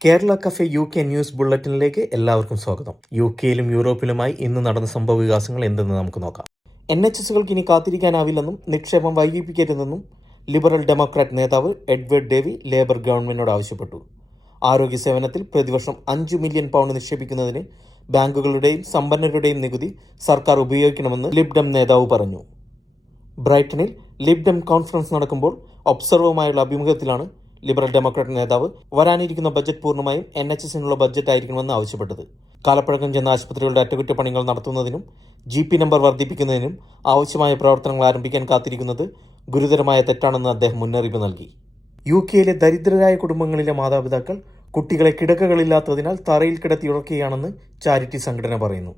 Kerala cafe UK news ബുള്ളറ്റിനിലേക്ക് എല്ലാവർക്കും സ്വാഗതം. UK-യിലും യൂറോപ്പിലുമായി ഇന്ന് നടന്ന സംഭവ വികാസങ്ങൾ എന്തെന്ന് നമുക്ക് നോക്കാം. NHSകൾക്ക് ഇനി കാത്തിരിക്കാനാവില്ലെന്നും നിക്ഷേപം വൈകിപ്പിക്കരുതെന്നും ലിബറൽ ഡെമോക്രാറ്റ് നേതാവ് എഡ്വേർഡ് ഡേവി ലേബർ ഗവൺമെന്റിനോട് ആവശ്യപ്പെട്ടു. ആരോഗ്യ സേവനത്തിൽ പ്രതിവർഷം 5 മില്യൺ പൗണ്ട് നിക്ഷേപിക്കുന്നതിന് ബാങ്കുകളുടെയും സമ്പന്നരുടെയും നികുതി സർക്കാർ ഉപയോഗിക്കണമെന്ന് ലിബ്ഡം നേതാവ് പറഞ്ഞു. ബ്രൈറ്റണിൽ ലിബ്ഡം കോൺഫറൻസ് നടക്കുമ്പോൾ ഒബ്സർവറുമായുള്ള അഭിമുഖത്തിലാണ് ലിബറൽ ഡെമോക്രാറ്റ് നേതാവ് വരാനിരിക്കുന്ന ബജറ്റ് പൂർണ്ണമായും NHSനുള്ള ബജറ്റ് ആയിരിക്കണമെന്ന് ആവശ്യപ്പെട്ടത്. കാലപ്പഴക്കം ചെന്ന ആശുപത്രികളുടെ അറ്റകുറ്റപ്പണികൾ നടത്തുന്നതിനും GP നമ്പർ വർദ്ധിപ്പിക്കുന്നതിനും ആവശ്യമായ പ്രവർത്തനങ്ങൾ ആരംഭിക്കാൻ കാത്തിരിക്കുന്നത് ഗുരുതരമായ തെറ്റാണെന്ന് അദ്ദേഹം മുന്നറിയിപ്പ് നൽകി. UK-യിലെ ദരിദ്രരായ കുടുംബങ്ങളിലെ മാതാപിതാക്കൾ കുട്ടികളെ കിടക്കകളില്ലാത്തതിനാൽ തറയിൽ കിടത്തിയുറക്കുകയാണെന്ന് ചാരിറ്റി സംഘടന പറയുന്നു.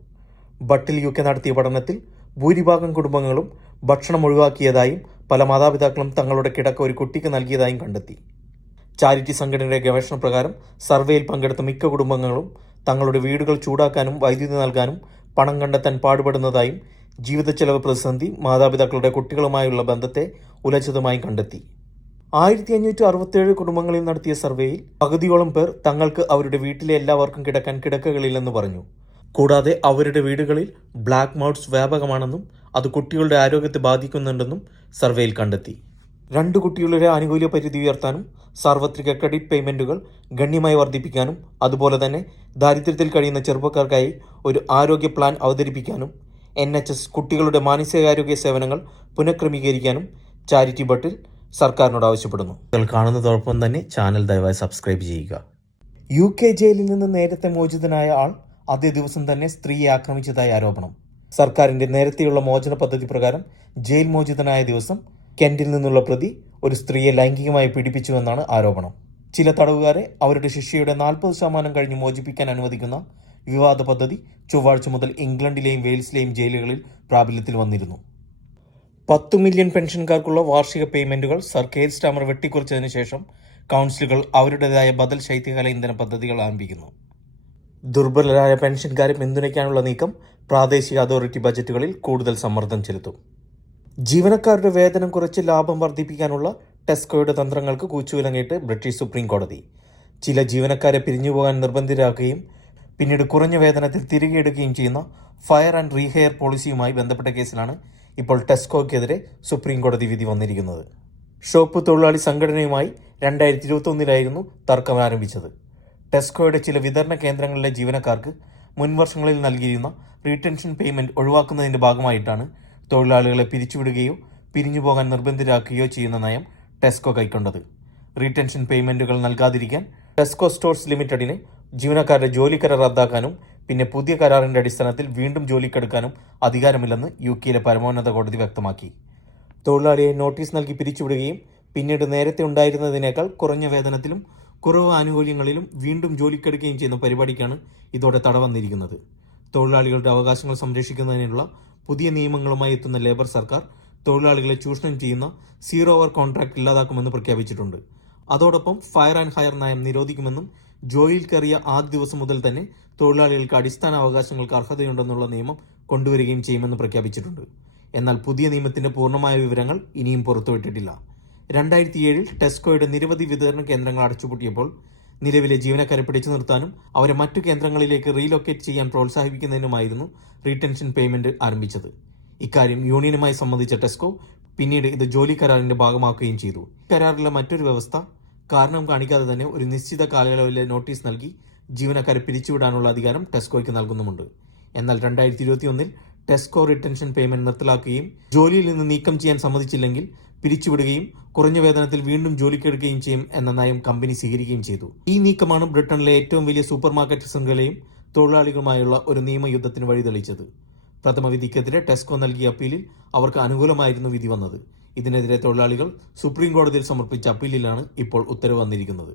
ബട്ടിൽ UK നടത്തിയ പഠനത്തിൽ ഭൂരിഭാഗം കുടുംബങ്ങളും ഭക്ഷണം ഒഴിവാക്കിയതായും പല മാതാപിതാക്കളും തങ്ങളുടെ കിടക്ക ഒരു കുട്ടിക്ക് നൽകിയതായും കണ്ടെത്തി. ചാരിറ്റി സംഘടനയുടെ ഗവേഷണ പ്രകാരം സർവേയിൽ പങ്കെടുത്ത മിക്ക കുടുംബങ്ങളും തങ്ങളുടെ വീടുകൾ ചൂടാക്കാനും വൈദ്യുതി നൽകാനും പണം കണ്ടെത്താൻ പാടുപെടുന്നതായും ജീവിത ചെലവ് പ്രതിസന്ധി മാതാപിതാക്കളുടെ കുട്ടികളുമായുള്ള ബന്ധത്തെ ഉലച്ചതുമായി കണ്ടെത്തി. 1567 കുടുംബങ്ങളിൽ നടത്തിയ സർവേയിൽ പകുതിയോളം പേർ തങ്ങൾക്ക് അവരുടെ വീട്ടിലെ എല്ലാവർക്കും കിടക്കാൻ കിടക്കകളില്ലെന്ന് പറഞ്ഞു. കൂടാതെ അവരുടെ വീടുകളിൽ ബ്ലാക്ക് മൗത്ത്സ് വ്യാപകമാണെന്നും അത് കുട്ടികളുടെ ആരോഗ്യത്തെ ബാധിക്കുന്നുണ്ടെന്നും സർവേയിൽ കണ്ടെത്തി. 2 കുട്ടികളുടെ ആനുകൂല്യ പരിധി ഉയർത്താനും സാർവത്രിക ക്രെഡിറ്റ് പേയ്മെന്റുകൾ ഗണ്യമായി വർദ്ധിപ്പിക്കാനും അതുപോലെ തന്നെ ദാരിദ്ര്യത്തിൽ കഴിയുന്ന ചെറുപ്പക്കാർക്കായി ഒരു ആരോഗ്യ പ്ലാൻ അവതരിപ്പിക്കാനും NHS കുട്ടികളുടെ മാനസികാരോഗ്യ സേവനങ്ങൾ പുനഃക്രമീകരിക്കാനും ചാരിറ്റി ബട്ടിൽ സർക്കാരിനോട് ആവശ്യപ്പെടുന്നു. കാണുന്നതോടൊപ്പം തന്നെ ചാനൽ ദയവായി സബ്സ്ക്രൈബ് ചെയ്യുക. UK ജയിലിൽ നിന്ന് നേരത്തെ മോചിതനായ ആൾ അതേ ദിവസം തന്നെ സ്ത്രീയെ ആക്രമിച്ചതായി ആരോപണം. സർക്കാരിന്റെ നേരത്തെയുള്ള മോചന പദ്ധതി പ്രകാരം ജയിൽ മോചിതനായ ദിവസം കെന്റിൽ നിന്നുള്ള പ്രതി ഒരു സ്ത്രീയെ ലൈംഗികമായി പീഡിപ്പിച്ചുവെന്നാണ് ആരോപണം. ചില തടവുകാരെ അവരുടെ ശിക്ഷയുടെ 40% കഴിഞ്ഞ് മോചിപ്പിക്കാൻ അനുവദിക്കുന്ന വിവാദ പദ്ധതി ചൊവ്വാഴ്ച മുതൽ ഇംഗ്ലണ്ടിലെയും വെയിൽസിലെയും ജയിലുകളിൽ പ്രാബല്യത്തിൽ വന്നിരുന്നു. 10 മില്യൺ പെൻഷൻകാർക്കുള്ള വാർഷിക പേയ്മെന്റുകൾ സർ കെയർ സ്റ്റാമർ വെട്ടിക്കുറച്ചതിന് ശേഷം കൗൺസിലുകൾ അവരുടേതായ ബദൽ ശൈത്യകാല ഇന്ധന പദ്ധതികൾ ആരംഭിക്കുന്നു. ദുർബലരായ പെൻഷൻകാരെ പിന്തുണയ്ക്കാനുള്ള നീക്കം പ്രാദേശിക അതോറിറ്റി ബജറ്റുകളിൽ കൂടുതൽ സമ്മർദ്ദം ചെലുത്തും. ജീവനക്കാരുടെ വേതനം കുറച്ച് ലാഭം വർദ്ധിപ്പിക്കാനുള്ള ടെസ്കോയുടെ തന്ത്രങ്ങൾക്ക് കൂച്ചുവിലങ്ങിയിട്ട് ബ്രിട്ടീഷ് സുപ്രീം കോടതി. ചില ജീവനക്കാരെ പിരിഞ്ഞുപോകാൻ നിർബന്ധിതരാക്കുകയും പിന്നീട് കുറഞ്ഞ വേതനത്തിൽ തിരികെ എടുക്കുകയും ചെയ്യുന്ന ഫയർ ആൻഡ് റീഹെയർ പോളിസിയുമായി ബന്ധപ്പെട്ട കേസിലാണ് ഇപ്പോൾ ടെസ്കോയ്ക്കെതിരെ സുപ്രീം കോടതി വിധി വന്നിരിക്കുന്നത്. ഷോപ്പ് തൊഴിലാളി സംഘടനയുമായി 2021 തർക്കം ആരംഭിച്ചത്. ടെസ്കോയുടെ ചില വിതരണ കേന്ദ്രങ്ങളിലെ ജീവനക്കാർക്ക് മുൻവർഷങ്ങളിൽ നൽകിയിരുന്ന റീടെൻഷൻ പേയ്മെന്റ് ഒഴിവാക്കുന്നതിന്റെ ഭാഗമായിട്ടാണ് തൊഴിലാളികളെ പിരിച്ചുവിടുകയോ പിരിഞ്ഞുപോകാൻ നിർബന്ധിതരാക്കുകയോ ചെയ്യുന്ന നയം ടെസ്കോ കൈക്കൊണ്ടത്. റീടെൻഷൻ പേയ്മെന്റുകൾ നൽകാതിരിക്കാൻ ടെസ്കോ സ്റ്റോഴ്സ് ലിമിറ്റഡിന് ജീവനക്കാരുടെ ജോലിക്കരാർ റദ്ദാക്കാനും പിന്നെ പുതിയ കരാറിന്റെ അടിസ്ഥാനത്തിൽ വീണ്ടും ജോലിക്കെടുക്കാനും അധികാരമില്ലെന്ന് UK-യിലെ പരമോന്നത കോടതി വ്യക്തമാക്കി. തൊഴിലാളിയെ നോട്ടീസ് നൽകി പിരിച്ചുവിടുകയും പിന്നീട് നേരത്തെ ഉണ്ടായിരുന്നതിനേക്കാൾ കുറഞ്ഞ വേതനത്തിലും കുറവ് ആനുകൂല്യങ്ങളിലും വീണ്ടും ജോലിക്കെടുക്കുകയും ചെയ്യുന്ന പരിപാടിക്കാണ് ഇതോടെ തട വന്നിരിക്കുന്നത്. തൊഴിലാളികളുടെ അവകാശങ്ങൾ സംരക്ഷിക്കുന്നതിനുള്ള പുതിയ നിയമങ്ങളുമായി എത്തുന്ന ലേബർ സർക്കാർ തൊഴിലാളികളെ ചൂഷണം ചെയ്യുന്ന 0 അവർ കോൺട്രാക്ട് ഇല്ലാതാക്കുമെന്ന് പ്രഖ്യാപിച്ചിട്ടുണ്ട്. അതോടൊപ്പം ഫയർ ആൻഡ് ഹയർ നയം നിരോധിക്കുമെന്നും ജോലിയിൽ കയറിയ ആദ്യ ദിവസം മുതൽ തന്നെ തൊഴിലാളികൾക്ക് അടിസ്ഥാന അവകാശങ്ങൾക്ക് അർഹതയുണ്ടെന്നുള്ള നിയമം കൊണ്ടുവരികയും ചെയ്യുമെന്ന് പ്രഖ്യാപിച്ചിട്ടുണ്ട്. എന്നാൽ പുതിയ നിയമത്തിന്റെ പൂർണ്ണമായ വിവരങ്ങൾ ഇനിയും പുറത്തുവിട്ടിട്ടില്ല. 2007 ടെസ്കോയുടെ നിരവധി വിതരണ കേന്ദ്രങ്ങൾ അടച്ചുപൂട്ടിയപ്പോൾ നിലവിലെ ജീവനക്കാരെ പിടിച്ചു നിർത്താനും അവരെ മറ്റു കേന്ദ്രങ്ങളിലേക്ക് റീലൊക്കേറ്റ് ചെയ്യാൻ പ്രോത്സാഹിപ്പിക്കുന്നതിനുമായിരുന്നു റീടെൻഷൻ പേയ്മെന്റ് ആരംഭിച്ചത്. ഇക്കാര്യം യൂണിയനുമായി സംബന്ധിച്ച ടെസ്കോ പിന്നീട് ഇത് ജോലി കരാറിന്റെ ഭാഗമാക്കുകയും ചെയ്തു. കരാറിലെ മറ്റൊരു വ്യവസ്ഥ കാരണം കാണിക്കാതെ തന്നെ ഒരു നിശ്ചിത കാലയളവിലെ നോട്ടീസ് നൽകി ജീവനക്കാരെ പിരിച്ചുവിടാനുള്ള അധികാരം ടെസ്കോയ്ക്ക് നൽകുന്നുമുണ്ട്. എന്നാൽ 2021 ടെസ്കോ റിട്ടൻഷൻ പേയ്മെന്റ് നിർത്തലാക്കുകയും ജോലിയിൽ നിന്ന് നീക്കം ചെയ്യാൻ സമ്മതിച്ചില്ലെങ്കിൽ പിരിച്ചുവിടുകയും കുറഞ്ഞ വേതനത്തിൽ വീണ്ടും ജോലിക്കെടുക്കുകയും ചെയ്യും എന്ന നയം കമ്പനി സ്വീകരിക്കുകയും ചെയ്തു. ഈ നീക്കമാണ് ബ്രിട്ടനിലെ ഏറ്റവും വലിയ സൂപ്പർ മാർക്കറ്റ് ശൃംഖലയും തൊഴിലാളികളുമായുള്ള ഒരു നിയമയുദ്ധത്തിന് വഴിതെളിച്ചത്. പ്രഥമ വിധിക്കെതിരെ ടെസ്കോ നൽകിയ അപ്പീലിൽ അവർക്ക് അനുകൂലമായിരുന്നു വിധി വന്നത്. ഇതിനെതിരെ തൊഴിലാളികൾ സുപ്രീം കോടതിയിൽ സമർപ്പിച്ച അപ്പീലിലാണ് ഇപ്പോൾ ഉത്തരവ് വന്നിരിക്കുന്നത്.